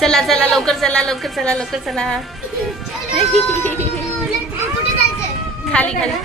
चला चला लवकर चला लवकर चला लवकर चला खाली खाली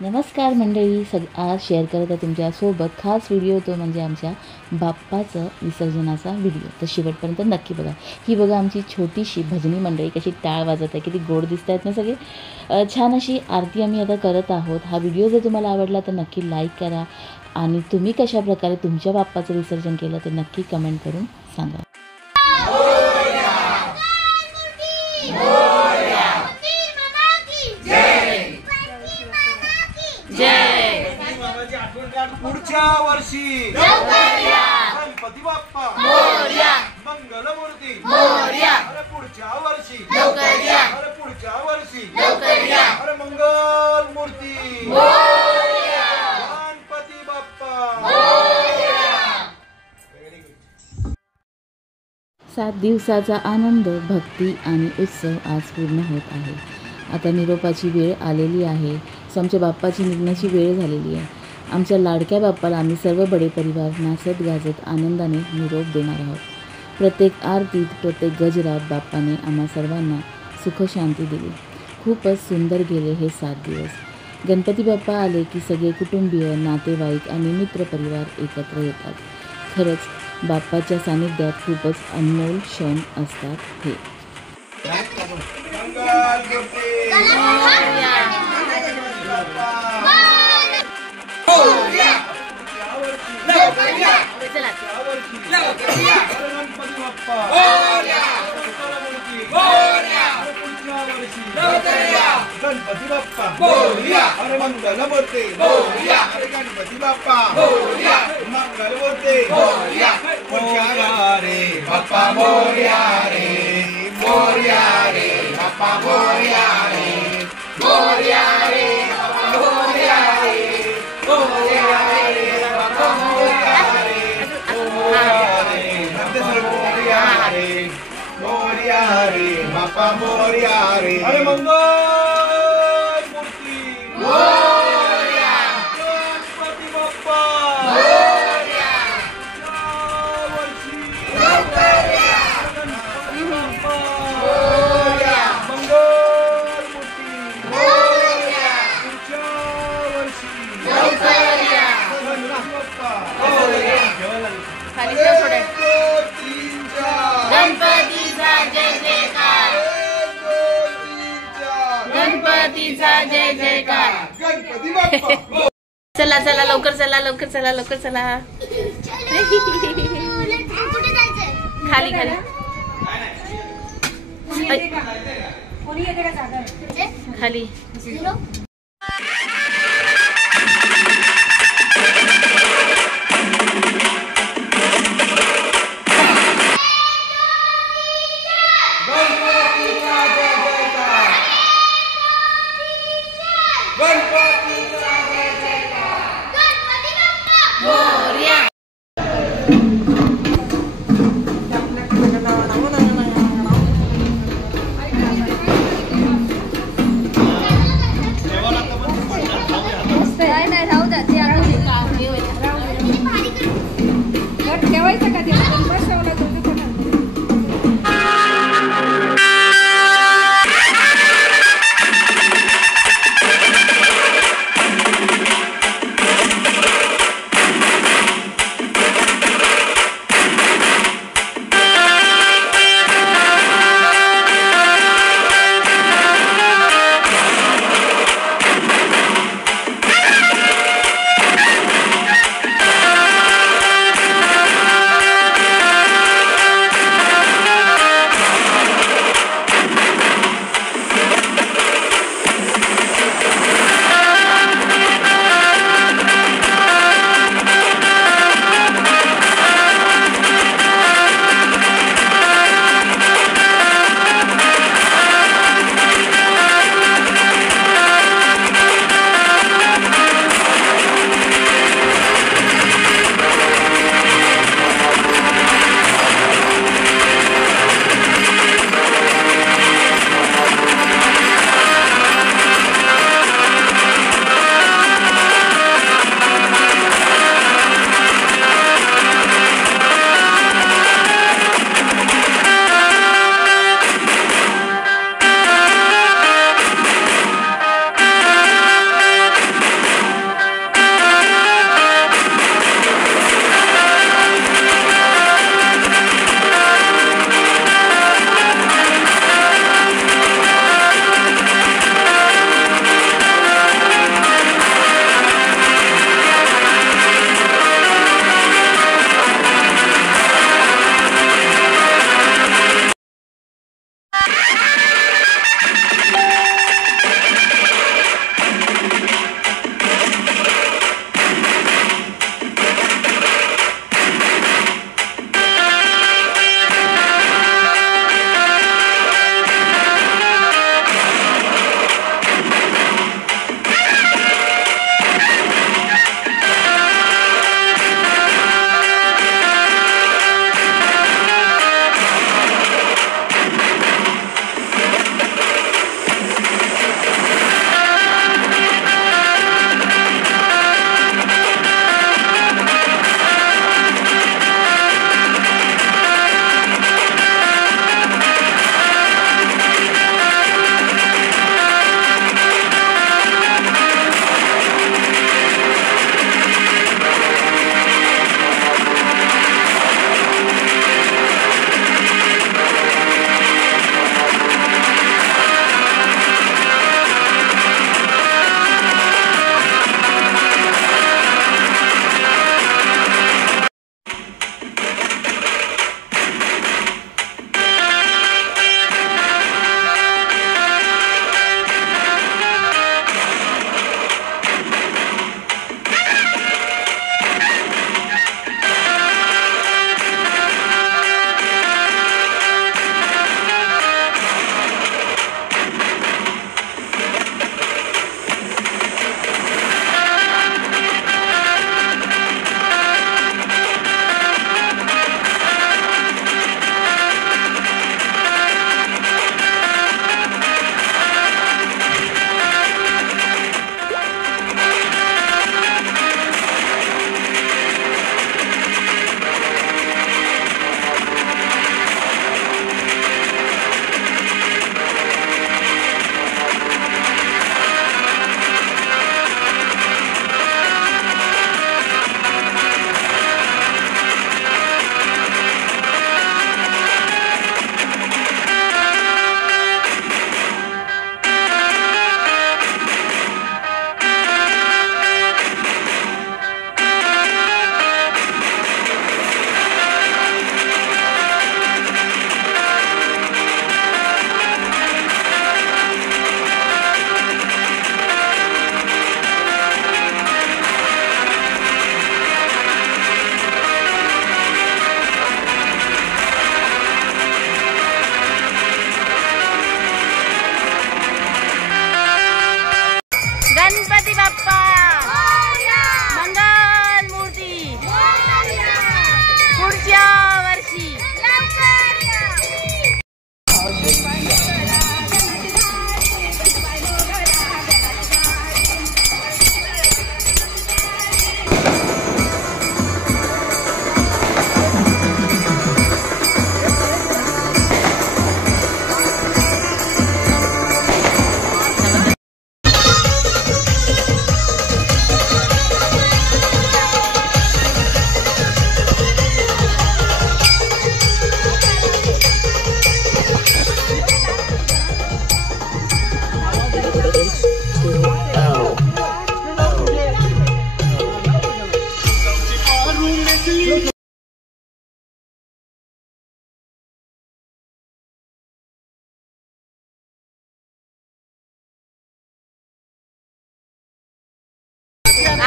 नमस्कार मंडळी, आज शेअर करत आहे तुमच्यासोबत खास व्हिडिओ, तो म्हणजे आमच्या बाप्पाचं विसर्जनाचा व्हिडिओ. तर शेवटपर्यंत नक्की बघा. ही बघा आमची छोटीशी भजनी मंडळी कशी टाळ वाजत आहे, किती गोड दिसत आहेत ना सगळे. छान अशी आरती आम्ही आता करत आहोत. हा व्हिडिओ जर तुम्हाला आवडला तर नक्की लाईक करा आणि तुम्ही कशा प्रकारे तुमच्या बाप्पाचं विसर्जन केलं ते नक्की कमेंट करून सांगा. पुढच्या वर्षी गणपती बाप्पा मोरया, मंगलमूर्ती मोरया, अरे पुढच्या वर्षी लवकर या, अरे पुढच्या वर्षी लवकर या, अरे मंगल मूर्ती मोरया, गणपती बाप्पा मोरया. 7 दिवसाचा आनंद, भक्ती आणि उत्सव आज पूर्ण होत आहे. आता निरोपाची वेळ आलेली आहे. आमच्या बाप्पाची निघण्याची वेळ झालेली आहे. आमच्या लाडक्या बाप्पाला आम्ही सर्व बडे परिवार नाचत गाजत आनंदाने निरोप देणार आहोत. प्रत्येक आरतीत, प्रत्येक गजरात बाप्पाने आम्हा सर्वांना सुखशांती दिली. खूपच सुंदर गेले हे 7 दिवस. गणपती बाप्पा आले की सगळे कुटुंबीय, नातेवाईक आणि मित्रपरिवार एकत्र येतात. खरंच बाप्पाच्या सानिध्यात खूपच अनमोल क्षण असतात हे. गणपती बाप्पा मोरया, अरे मंगलमूर्ती मोरया, अरे गणपती बाप्पा मोरया, मंगलमूर्ती मोरया, मोरया रे बाप्पा मोरया रे, मोरया रे बाप्पा मोरया रे, मोरया रे बाप्पा मोरया रे, मोरया रे बाप्पा मोरया रे, मोरया रे मोरया रे बाप्पा मोरया रे, अरे मंगल मूर्ती मोरया, गणपती बाप्पा मोरया, वर्षी लवकर या, गणपती बाप्पा मोरया, मंगल मूर्ती मोरया, पुढच्या वर्षी लवकर या, गणपती बाप्पा मोरया. खाली ठेव थोडे. गणपतीचा जय जयकार, गणपतीचा जय जयकार, गणपती बाप्पा. चला चला लवकर चला लवकर चला लवकर चला खाली खाली खाली.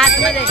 आतमध्ये.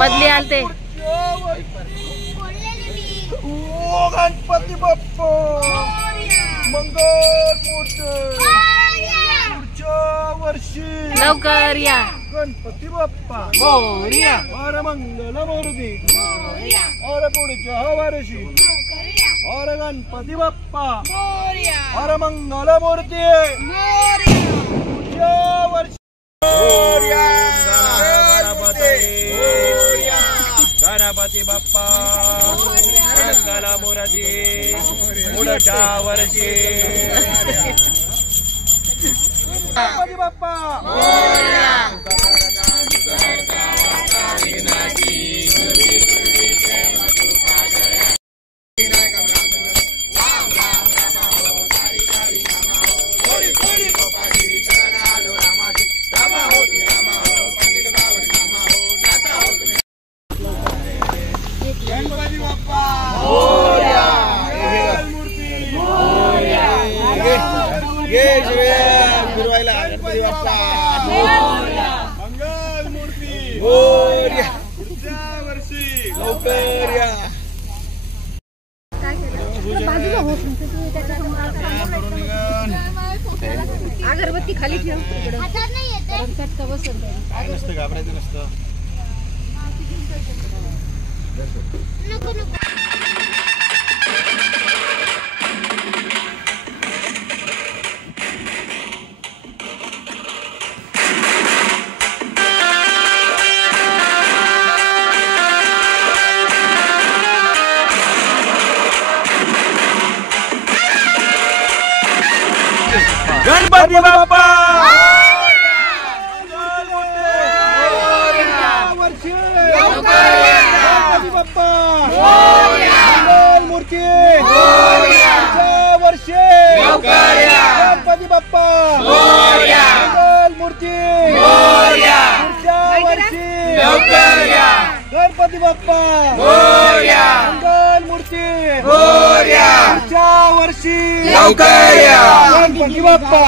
मधली आलते गणपती बाप्पा मंगळमूर्ती पुढच्या वर्षी लवकर या. गणपती बाप्पा मोरया. और मंगलमूर्ती और पुढच्या वर्षी और गणपती बाप्पा और मंगलमूर्ती पुढच्या वर्षी. गणपती बाप्पा मंगलमूर्ती पुढच्या वर्षी. गणपती बाप्पा फिरवायला गणपती बाप्पा मंगलमूर्ती पुढच्या वर्षी लवकर या. अगरबत्ती खाली ठेव. काय नसतं, घाबरायचं नसतं. गणपती बाप्पा वर्षी गणपती बाप्पा मंगलमूर्ती वर्षी गणपती बाप्पा मंगलमूर्ती वर्षी गणपती बाप्पा मंगलमूर्ती वर्षी गणपती बाप्पा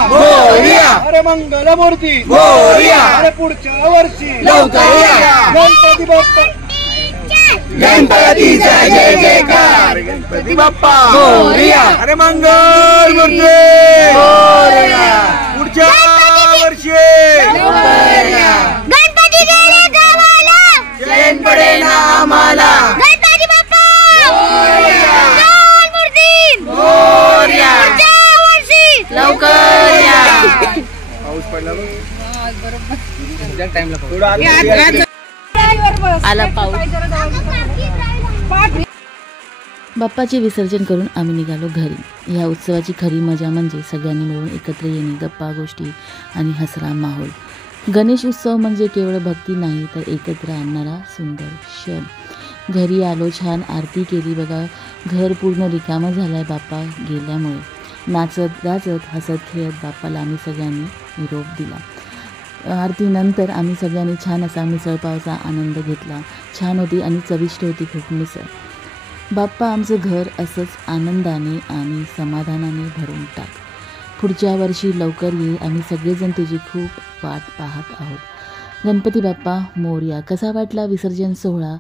अरे मंगलमूर्ती अरे पुढच्या वर्षी गणपती बाप्पा. गणपतीचा जय जयकार. गणपती बाप्पा अरे मंगलमूर्ती पुढच्या वर्षी. गणपती गेले गावाला, चैन पडे ना आम्हाला. गणपती बाप्पा लवकर या. पाऊस पडला आला पाऊस. बाप्पाचे विसर्जन करून आम्ही निघालो घरी. या उत्सवाची खरी मजा म्हणजे सगळ्यांनी मिळून एकत्र येणे, गप्पा गोष्टी आणि हसरा माहोल. गणेश उत्सव म्हणजे केवळ भक्ती नाही तर एकत्र आणणारा सुंदर क्षण. घरी आलो, छान आरती केली बघा. घर पूर्ण रिकामं झालं आहे बाप्पा गेल्यामुळे. नाचत गाचत हसत खेळत बाप्पाला आम्ही सगळ्यांनी निरोप दिला. आरतीनंतर आम्ही सगळ्यांनी छान असा मिसळपावचा आनंद घेतला. छान होती आणि चविष्ट होती खूप मिसळ. बाप्पा आमचं घर असंच आनंदाने आणि समाधानाने भरून टाक. पुढच्या वर्षी लवकर ये. आम्ही सगळेजण तुझी खूप वाट पाहत आहोत. गणपती बाप्पा मोरया. कसा वाटला विसर्जन सोहळा?